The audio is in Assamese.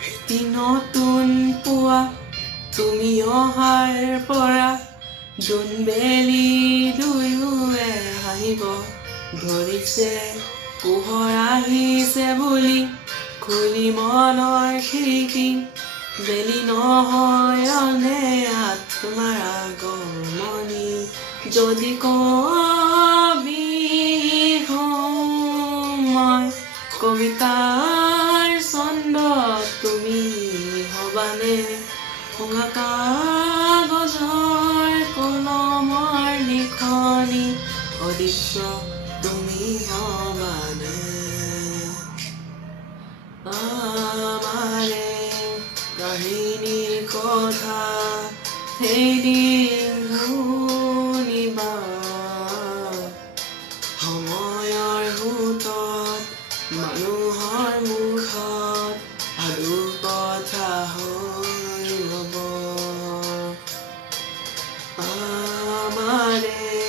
এটি নতুন পুৱা তুমি অহাৰ পৰা জোনবেলি দুয়োৱে হাঁহিব ধৰিছে পোহৰ আহিছে বুলি খুলি মনৰ খিৰিকী বেলি নহয় অনে তোমাৰ আগমনি যদি কবি হওঁ মই কবিতাৰ ছন্দ তুমি হবানে ভঙা কাগজৰ কলমৰ লিখনি অদৃশ্য তুমি হবানে আমাৰে কাহিনীৰ কথা সেইদিন শুনিবা সময়ৰ সোঁতত মানুহৰ মুখত সাধু কথা হৈ ৰ'ব আমাৰে